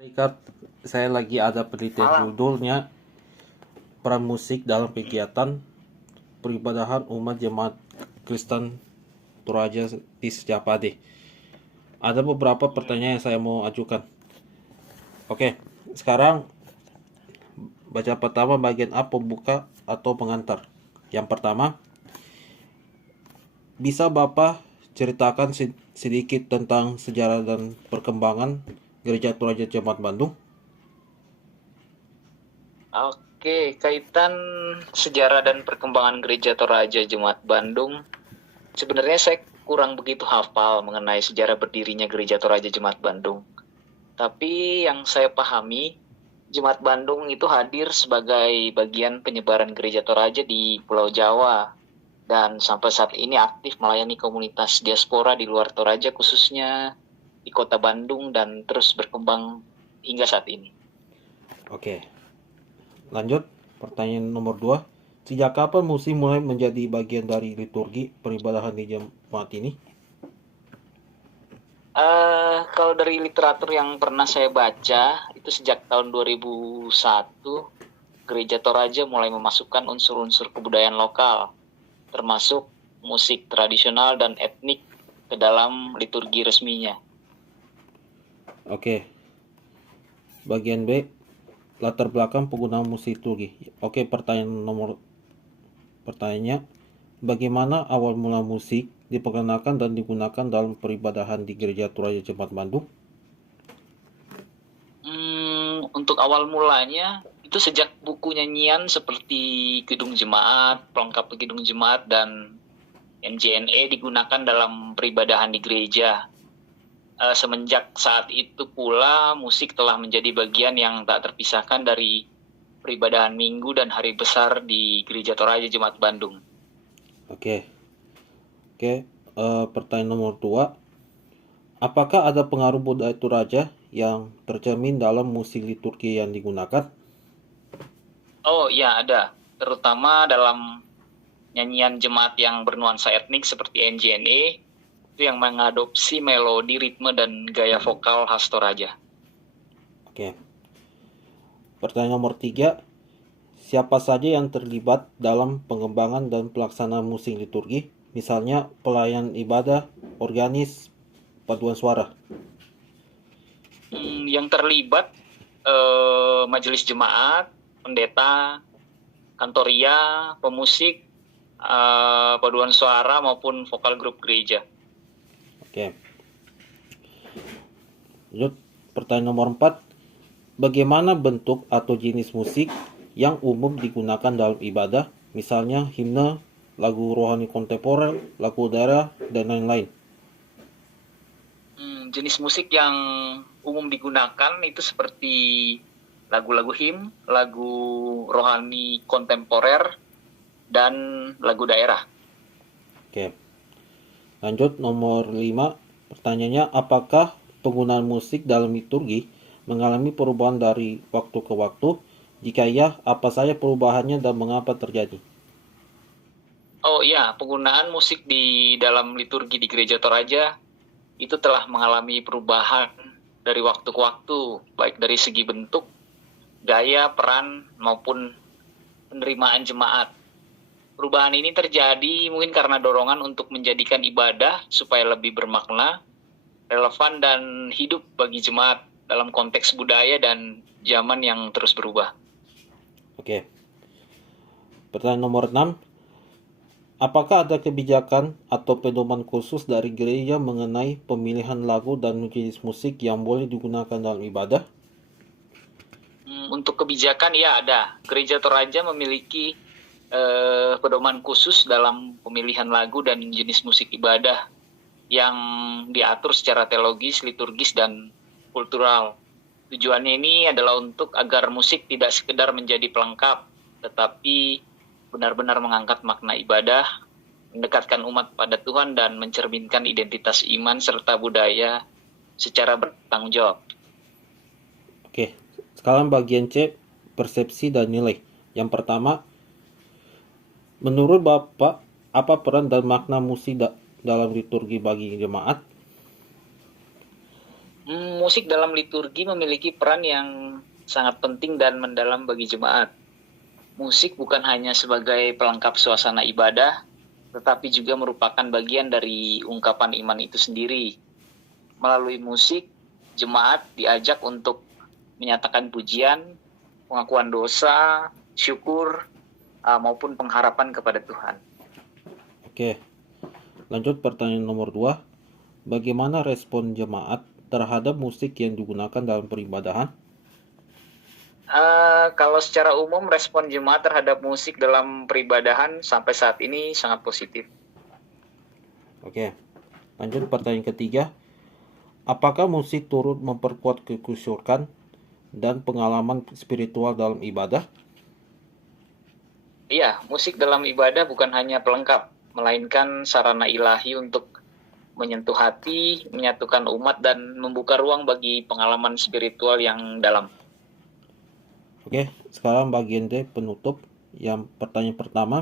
Richard, saya lagi ada penelitian judulnya peran musik dalam kegiatan peribadahan umat jemaat Kristen Toraja di Sejapade. Ada beberapa pertanyaan yang saya mau ajukan. Oke, sekarang baca pertama bagian A, pembuka atau pengantar. Yang pertama, bisa Bapak ceritakan sedikit tentang sejarah dan perkembangan Gereja Toraja Jemaat Bandung? Oke, kaitan sejarah dan perkembangan Gereja Toraja Jemaat Bandung, sebenarnya saya kurang begitu hafal mengenai sejarah berdirinya Gereja Toraja Jemaat Bandung. Tapi yang saya pahami, Jemaat Bandung itu hadir sebagai bagian penyebaran Gereja Toraja di Pulau Jawa, dan sampai saat ini aktif melayani komunitas diaspora di luar Toraja, khususnya di kota Bandung, dan terus berkembang hingga saat ini. Oke, lanjut. Pertanyaan nomor 2. Sejak kapan musik mulai menjadi bagian dari liturgi peribadahan di jemaat ini? Kalau dari literatur yang pernah saya baca, itu sejak tahun 2001, Gereja Toraja mulai memasukkan unsur-unsur kebudayaan lokal, termasuk musik tradisional dan etnik ke dalam liturgi resminya. Oke, bagian B, latar belakang penggunaan musik liturgi. Oke, pertanyaannya, bagaimana awal mula musik diperkenalkan dan digunakan dalam peribadahan di Gereja Toraja Jemaat Bandung? Untuk awal mulanya, itu sejak buku nyanyian seperti Gedung Jemaat, pelengkap Gedung Jemaat, dan NJNE digunakan dalam peribadahan di gereja. Semenjak saat itu pula, musik telah menjadi bagian yang tak terpisahkan dari peribadahan minggu dan hari besar di Gereja Toraja Jemaat Bandung. Oke, pertanyaan nomor 2. Apakah ada pengaruh budaya Toraja yang tercermin dalam musik liturgi yang digunakan? Oh iya, ada. Terutama dalam nyanyian jemaat yang bernuansa etnik seperti NJNE, itu yang mengadopsi melodi, ritme, dan gaya vokal khas Toraja. Oke. Pertanyaan nomor 3. Siapa saja yang terlibat dalam pengembangan dan pelaksanaan musik liturgi? Misalnya pelayan ibadah, organis, paduan suara. Yang terlibat majelis jemaat, pendeta, kantoria, pemusik, paduan suara maupun vokal grup gereja. Oke. Lanjut, pertanyaan nomor 4. Bagaimana bentuk atau jenis musik yang umum digunakan dalam ibadah? Misalnya himne, lagu rohani kontemporer, lagu daerah, dan lain-lain. Jenis musik yang umum digunakan itu seperti lagu-lagu hymn, lagu rohani kontemporer, dan lagu daerah. Oke. Lanjut, nomor 5. Pertanyaannya, apakah penggunaan musik dalam liturgi mengalami perubahan dari waktu ke waktu? Jika iya, apa saja perubahannya dan mengapa terjadi? Oh iya, penggunaan musik di dalam liturgi di Gereja Toraja itu telah mengalami perubahan dari waktu ke waktu, baik dari segi bentuk, gaya, peran, maupun penerimaan jemaat. Perubahan ini terjadi mungkin karena dorongan untuk menjadikan ibadah supaya lebih bermakna, relevan, dan hidup bagi jemaat dalam konteks budaya dan zaman yang terus berubah. Oke. Pertanyaan nomor 6. Apakah ada kebijakan atau pedoman khusus dari gereja mengenai pemilihan lagu dan jenis musik yang boleh digunakan dalam ibadah? Untuk kebijakan ya ada. Gereja Toraja memiliki pedoman khusus dalam pemilihan lagu dan jenis musik ibadah yang diatur secara teologis, liturgis, dan kultural. Tujuannya ini adalah untuk agar musik tidak sekedar menjadi pelengkap, tetapi benar-benar mengangkat makna ibadah, mendekatkan umat pada Tuhan, dan mencerminkan identitas iman serta budaya secara bertanggung jawab. Oke, sekarang bagian C, persepsi dan nilai. Yang pertama, menurut Bapak, apa peran dan makna musik dalam liturgi bagi jemaat? Musik dalam liturgi memiliki peran yang sangat penting dan mendalam bagi jemaat. Musik bukan hanya sebagai pelengkap suasana ibadah, tetapi juga merupakan bagian dari ungkapan iman itu sendiri. Melalui musik, jemaat diajak untuk menyatakan pujian, pengakuan dosa, syukur, maupun pengharapan kepada Tuhan. Oke, lanjut pertanyaan nomor 2. Bagaimana respon jemaat terhadap musik yang digunakan dalam peribadahan? Kalau secara umum respon jemaat terhadap musik dalam peribadahan sampai saat ini sangat positif. Oke, lanjut pertanyaan ketiga. Apakah musik turut memperkuat kekhusyukan dan pengalaman spiritual dalam ibadah? Iya, musik dalam ibadah bukan hanya pelengkap, melainkan sarana ilahi untuk menyentuh hati, menyatukan umat, dan membuka ruang bagi pengalaman spiritual yang dalam. Oke, sekarang bagian D penutup. Yang pertanyaan pertama,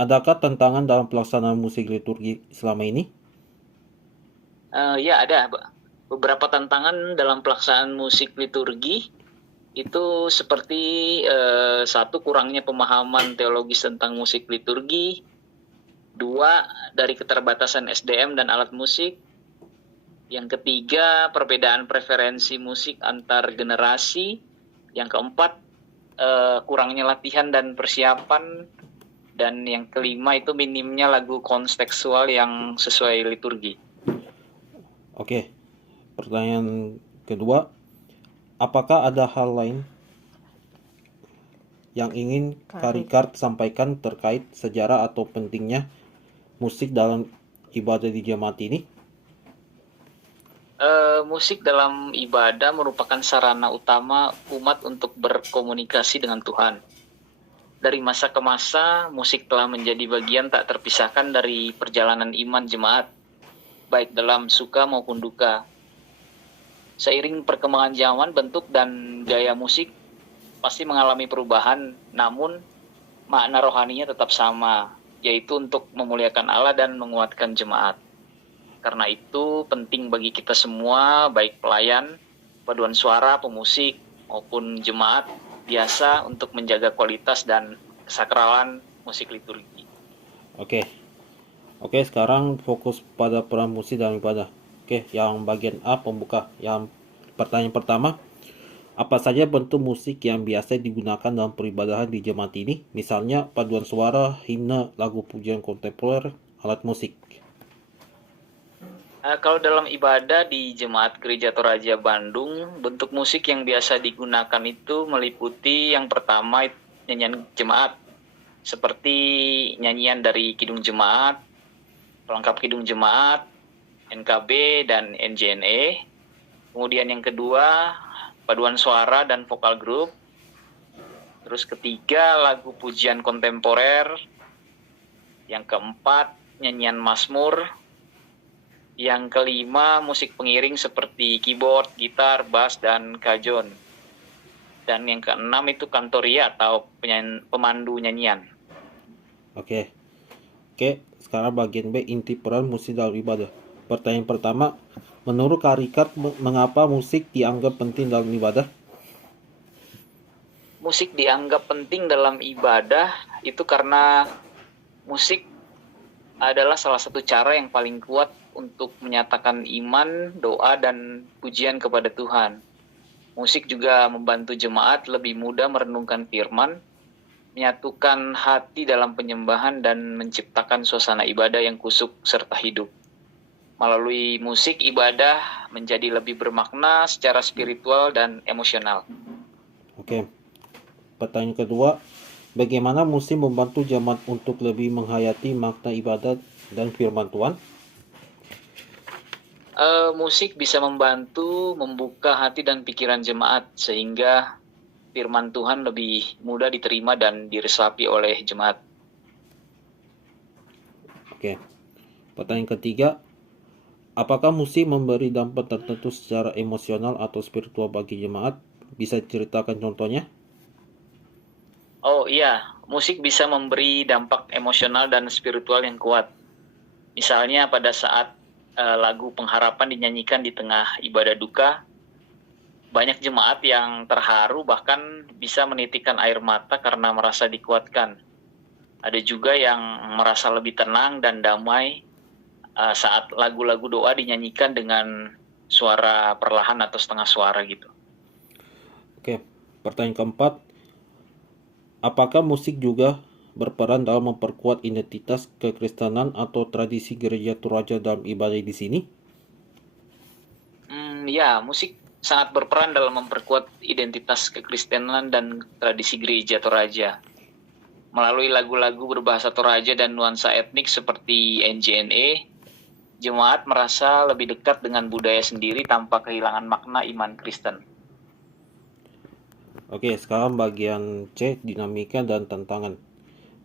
adakah tantangan dalam pelaksanaan musik liturgi selama ini? Ya, ada beberapa tantangan dalam pelaksanaan musik liturgi. Itu seperti satu, kurangnya pemahaman teologis tentang musik liturgi. Dua, dari keterbatasan SDM dan alat musik. Yang ketiga, perbedaan preferensi musik antar generasi. Yang keempat, kurangnya latihan dan persiapan. Dan yang kelima itu minimnya lagu kontekstual yang sesuai liturgi. Oke, pertanyaan kedua, apakah ada hal lain yang ingin Karikart sampaikan terkait sejarah atau pentingnya musik dalam ibadah di jemaat ini? Musik dalam ibadah merupakan sarana utama umat untuk berkomunikasi dengan Tuhan. Dari masa ke masa, musik telah menjadi bagian tak terpisahkan dari perjalanan iman jemaat, baik dalam suka maupun duka. Seiring perkembangan zaman, bentuk dan gaya musik pasti mengalami perubahan, namun makna rohaninya tetap sama, yaitu untuk memuliakan Allah dan menguatkan jemaat. Karena itu penting bagi kita semua, baik pelayan, paduan suara, pemusik, maupun jemaat biasa untuk menjaga kualitas dan kesakralan musik liturgi. Oke, sekarang fokus pada peran musik dalam ibadah. Oke, yang bagian A pembuka. Yang pertanyaan pertama, apa saja bentuk musik yang biasa digunakan dalam peribadahan di jemaat ini? Misalnya paduan suara, himne, lagu pujian kontemporer, alat musik. Kalau dalam ibadah di Jemaat Gereja Toraja Bandung, bentuk musik yang biasa digunakan itu meliputi yang pertama nyanyian jemaat, seperti nyanyian dari Kidung Jemaat, pelengkap Kidung Jemaat, NKB, dan NJNE. Kemudian yang kedua, paduan suara dan vokal grup. Terus ketiga, lagu pujian kontemporer. Yang keempat, nyanyian mazmur. Yang kelima, musik pengiring seperti keyboard, gitar, bass, dan kajon. Dan yang keenam itu kantoria atau pemandu nyanyian. Oke, sekarang bagian B, inti peran musik dalam ibadah. Pertanyaan pertama, menurut Karikart, mengapa musik dianggap penting dalam ibadah? Musik dianggap penting dalam ibadah itu karena musik adalah salah satu cara yang paling kuat untuk menyatakan iman, doa, dan pujian kepada Tuhan. Musik juga membantu jemaat lebih mudah merenungkan firman, menyatukan hati dalam penyembahan, dan menciptakan suasana ibadah yang kusuk serta hidup. Melalui musik, ibadah menjadi lebih bermakna secara spiritual dan emosional. Oke, pertanyaan kedua, bagaimana musik membantu jemaat untuk lebih menghayati makna ibadat dan firman Tuhan? Musik bisa membantu membuka hati dan pikiran jemaat sehingga firman Tuhan lebih mudah diterima dan diresapi oleh jemaat. Oke, pertanyaan ketiga, apakah musik memberi dampak tertentu secara emosional atau spiritual bagi jemaat? Bisa diceritakan contohnya? Oh iya, musik bisa memberi dampak emosional dan spiritual yang kuat. Misalnya pada saat lagu pengharapan dinyanyikan di tengah ibadah duka. Banyak jemaat yang terharu bahkan bisa menitikkan air mata karena merasa dikuatkan. Ada juga yang merasa lebih tenang dan damai saat lagu-lagu doa dinyanyikan dengan suara perlahan atau setengah suara gitu. Oke, pertanyaan keempat, apakah musik juga berperan dalam memperkuat identitas kekristenan atau tradisi gereja Toraja dalam ibadah di sini? Ya, musik sangat berperan dalam memperkuat identitas kekristenan dan tradisi gereja Toraja. Melalui lagu-lagu berbahasa Toraja dan nuansa etnik seperti NJNE, jemaat merasa lebih dekat dengan budaya sendiri tanpa kehilangan makna iman Kristen. Oke, sekarang bagian C, dinamika dan tantangan.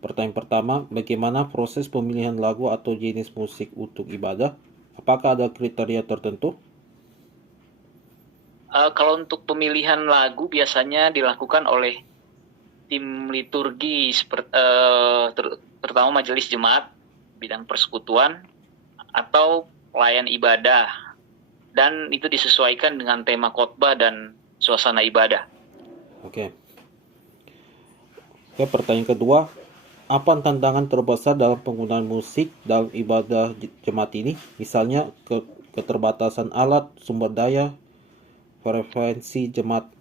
Pertanyaan pertama, bagaimana proses pemilihan lagu atau jenis musik untuk ibadah? Apakah ada kriteria tertentu? Kalau untuk pemilihan lagu biasanya dilakukan oleh tim liturgi, terutama majelis jemaat, bidang persekutuan, atau pelayan ibadah. Dan itu disesuaikan dengan tema khotbah dan suasana ibadah. Oke, pertanyaan kedua, apa tantangan terbesar dalam penggunaan musik dalam ibadah jemaat ini? Misalnya keterbatasan alat, sumber daya, frekuensi jemaat.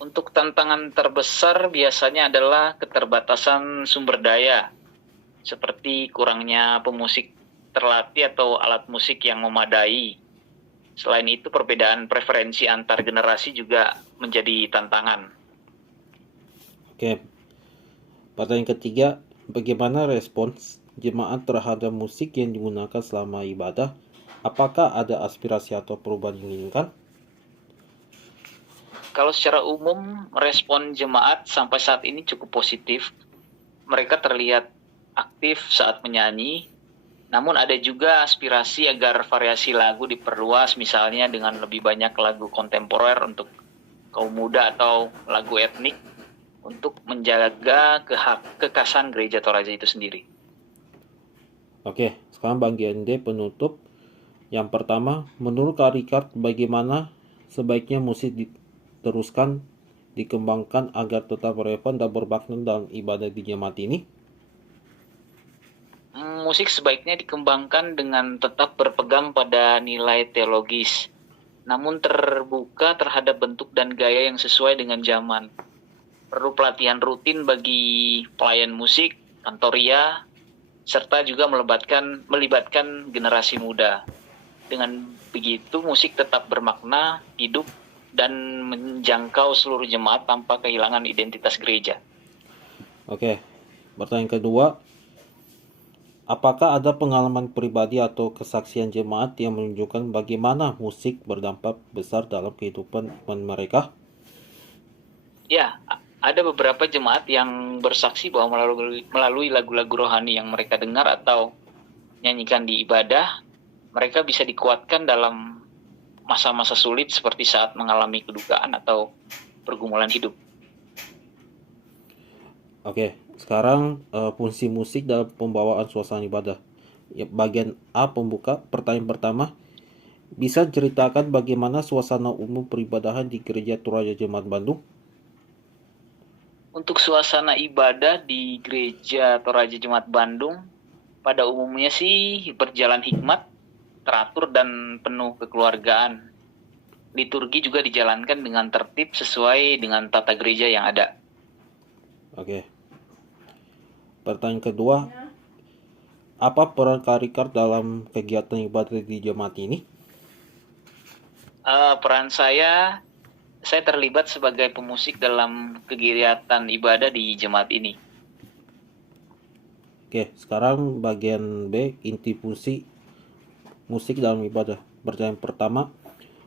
Untuk tantangan terbesar biasanya adalah keterbatasan sumber daya, seperti kurangnya pemusik terlatih atau alat musik yang memadai. Selain itu, perbedaan preferensi antar generasi juga menjadi tantangan. Oke, pertanyaan ketiga, bagaimana respons jemaat terhadap musik yang digunakan selama ibadah? Apakah ada aspirasi atau perubahan yang diinginkan? Kalau secara umum, respon jemaat sampai saat ini cukup positif. Mereka terlihat aktif saat menyanyi, namun ada juga aspirasi agar variasi lagu diperluas, misalnya dengan lebih banyak lagu kontemporer untuk kaum muda atau lagu etnik untuk menjaga kekhasan gereja Toraja itu sendiri. Oke, sekarang bagian D, penutup. Yang pertama, menurut Kak Ricard, bagaimana sebaiknya musik diteruskan, dikembangkan agar tetap relevan dan bermakna dalam ibadah di jemaat ini? Musik sebaiknya dikembangkan dengan tetap berpegang pada nilai teologis, namun terbuka terhadap bentuk dan gaya yang sesuai dengan zaman. Perlu pelatihan rutin bagi pelayan musik, kantoria, serta juga melibatkan generasi muda. Dengan begitu, musik tetap bermakna, hidup, dan menjangkau seluruh jemaat tanpa kehilangan identitas gereja. Oke, pertanyaan kedua, apakah ada pengalaman pribadi atau kesaksian jemaat yang menunjukkan bagaimana musik berdampak besar dalam kehidupan iman mereka? Ya, ada beberapa jemaat yang bersaksi bahwa melalui lagu-lagu rohani yang mereka dengar atau nyanyikan di ibadah, mereka bisa dikuatkan dalam masa-masa sulit seperti saat mengalami kedukaan atau pergumulan hidup. Oke, sekarang fungsi musik dalam pembawaan suasana ibadah. Ya, bagian A, pembuka. Pertanyaan pertama, bisa ceritakan bagaimana suasana umum peribadahan di Gereja Toraja Jemaat Bandung? Untuk suasana ibadah di Gereja Toraja Jemaat Bandung, pada umumnya sih berjalan hikmat, teratur dan penuh kekeluargaan. Liturgi juga dijalankan dengan tertib sesuai dengan tata gereja yang ada. Oke. Pertanyaan kedua, apa peran Kak Ricard dalam kegiatan ibadah di jemaat ini? Peran saya terlibat sebagai pemusik dalam kegiatan ibadah di jemaat ini. Oke, sekarang bagian B, inti fungsi musik dalam ibadah. Pertanyaan pertama,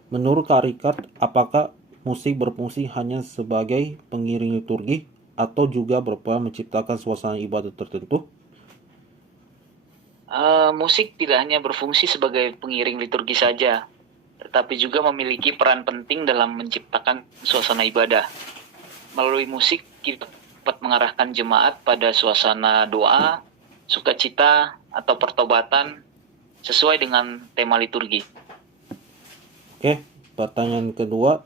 menurut Kak Ricard, apakah musik berfungsi hanya sebagai pengiring liturgi atau juga berperan menciptakan suasana ibadah tertentu? Musik tidak hanya berfungsi sebagai pengiring liturgi saja, tetapi juga memiliki peran penting dalam menciptakan suasana ibadah. Melalui musik, kita dapat mengarahkan jemaat pada suasana doa, sukacita, atau pertobatan, sesuai dengan tema liturgi. Oke, pertanyaan kedua,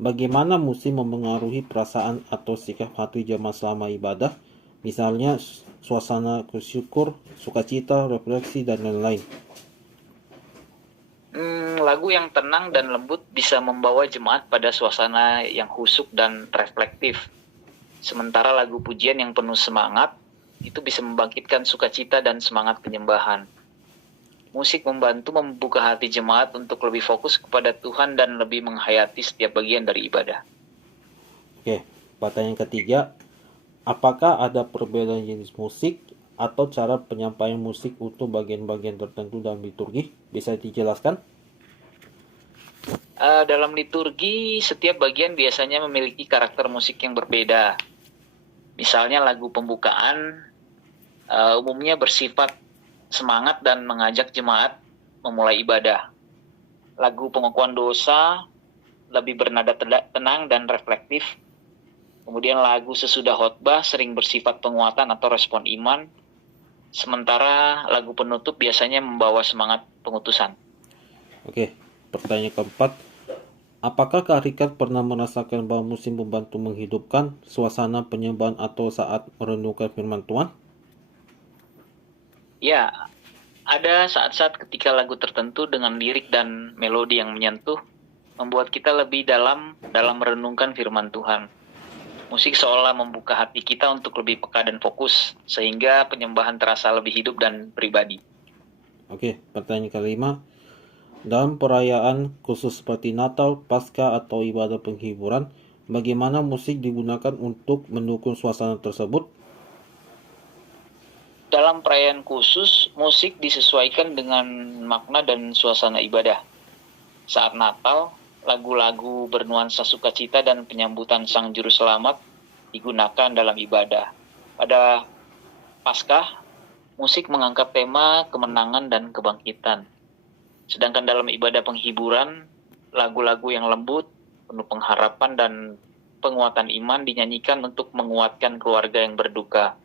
bagaimana musik mempengaruhi perasaan atau sikap hati jemaat selama ibadah? Misalnya suasana bersyukur, sukacita, refleksi, dan lain-lain. Lagu yang tenang dan lembut bisa membawa jemaat pada suasana yang khusyuk dan reflektif. Sementara lagu pujian yang penuh semangat itu bisa membangkitkan sukacita dan semangat penyembahan. Musik membantu membuka hati jemaat untuk lebih fokus kepada Tuhan dan lebih menghayati setiap bagian dari ibadah. Oke, pertanyaan ketiga, apakah ada perbedaan jenis musik atau cara penyampaian musik untuk bagian-bagian tertentu dalam liturgi? Bisa dijelaskan? Dalam liturgi, setiap bagian biasanya memiliki karakter musik yang berbeda. Misalnya lagu pembukaan umumnya bersifat semangat dan mengajak jemaat memulai ibadah. Lagu pengakuan dosa lebih bernada tenang dan reflektif. Kemudian lagu sesudah khotbah sering bersifat penguatan atau respon iman. Sementara lagu penutup biasanya membawa semangat pengutusan. Oke, pertanyaan keempat, apakah Kak Rikard pernah merasakan bahwa musik membantu menghidupkan suasana penyembahan atau saat merenungkan firman Tuhan? Ya, ada saat-saat ketika lagu tertentu dengan lirik dan melodi yang menyentuh membuat kita lebih dalam merenungkan firman Tuhan. Musik seolah membuka hati kita untuk lebih peka dan fokus, sehingga penyembahan terasa lebih hidup dan pribadi. Oke, pertanyaan kelima, dalam perayaan khusus seperti Natal, Paskah, atau ibadah penghiburan, bagaimana musik digunakan untuk mendukung suasana tersebut? Dalam perayaan khusus, musik disesuaikan dengan makna dan suasana ibadah. Saat Natal, lagu-lagu bernuansa sukacita dan penyambutan Sang Juru Selamat digunakan dalam ibadah. Pada Paskah, musik mengangkat tema kemenangan dan kebangkitan. Sedangkan dalam ibadah penghiburan, lagu-lagu yang lembut, penuh pengharapan dan penguatan iman dinyanyikan untuk menguatkan keluarga yang berduka.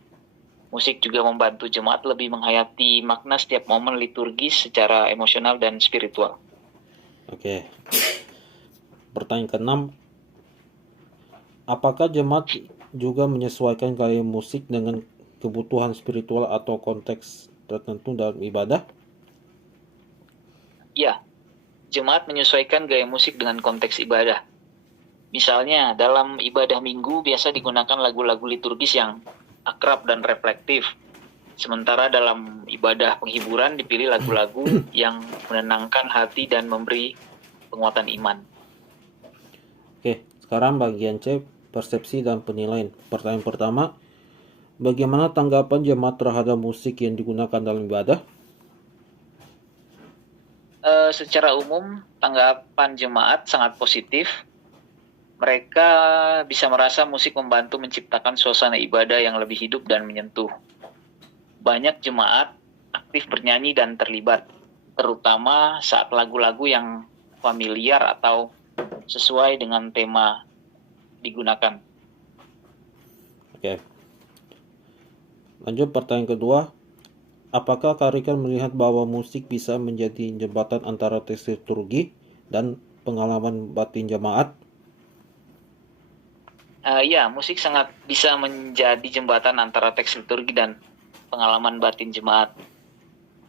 Musik juga membantu jemaat lebih menghayati makna setiap momen liturgis secara emosional dan spiritual. Oke. Pertanyaan keenam, apakah jemaat juga menyesuaikan gaya musik dengan kebutuhan spiritual atau konteks tertentu dalam ibadah? Ya, jemaat menyesuaikan gaya musik dengan konteks ibadah. Misalnya, dalam ibadah minggu biasa digunakan lagu-lagu liturgis yang akrab dan reflektif. Sementara dalam ibadah penghiburan dipilih lagu-lagu yang menenangkan hati dan memberi penguatan iman. Oke, sekarang bagian C, persepsi dan penilaian. Pertanyaan pertama, bagaimana tanggapan jemaat terhadap musik yang digunakan dalam ibadah? Secara umum, tanggapan jemaat sangat positif. Mereka bisa merasa musik membantu menciptakan suasana ibadah yang lebih hidup dan menyentuh. Banyak jemaat aktif bernyanyi dan terlibat, terutama saat lagu-lagu yang familiar atau sesuai dengan tema digunakan. Oke. Lanjut pertanyaan kedua, apakah Kak Rikard melihat bahwa musik bisa menjadi jembatan antara teks liturgi dan pengalaman batin jemaat? Ya, musik sangat bisa menjadi jembatan antara teks liturgi dan pengalaman batin jemaat.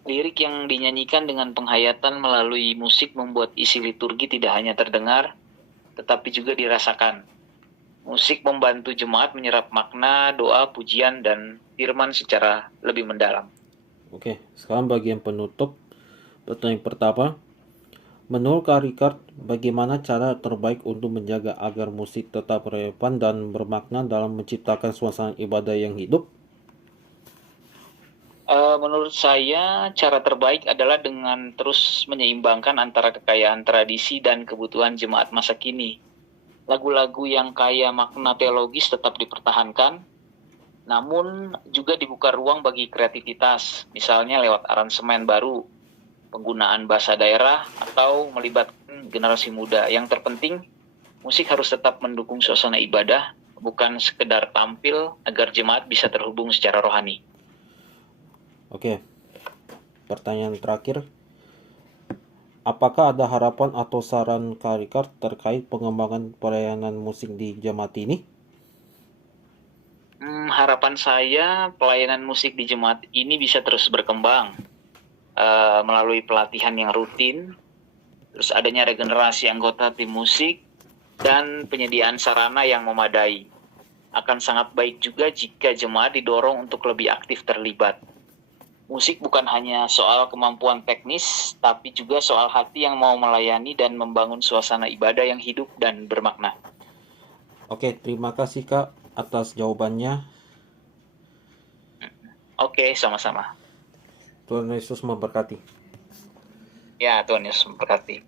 Lirik yang dinyanyikan dengan penghayatan melalui musik membuat isi liturgi tidak hanya terdengar, tetapi juga dirasakan. Musik membantu jemaat menyerap makna, doa, pujian, dan firman secara lebih mendalam. Oke, sekarang bagian penutup. Pertanyaan pertama, menurut Kak Rikard, bagaimana cara terbaik untuk menjaga agar musik tetap relevan dan bermakna dalam menciptakan suasana ibadah yang hidup? Menurut saya, cara terbaik adalah dengan terus menyeimbangkan antara kekayaan tradisi dan kebutuhan jemaat masa kini. Lagu-lagu yang kaya makna teologis tetap dipertahankan, namun juga dibuka ruang bagi kreativitas, misalnya lewat aransemen baru, penggunaan bahasa daerah, atau melibatkan generasi muda. Yang terpenting, musik harus tetap mendukung suasana ibadah, bukan sekedar tampil agar jemaat bisa terhubung secara rohani. Oke, pertanyaan terakhir, Apakah ada harapan atau saran Kak Rikard terkait pengembangan pelayanan musik di jemaat ini? Harapan saya pelayanan musik di jemaat ini bisa terus berkembang melalui pelatihan yang rutin, terus adanya regenerasi anggota tim musik, dan penyediaan sarana yang memadai. Akan sangat baik juga jika jemaat didorong untuk lebih aktif terlibat. Musik bukan hanya soal kemampuan teknis, tapi juga soal hati yang mau melayani dan membangun suasana ibadah yang hidup dan bermakna. Oke, terima kasih Kak atas jawabannya. Oke, sama-sama. Tuhan Yesus memberkati. Ya, Tuhan Yesus memberkati.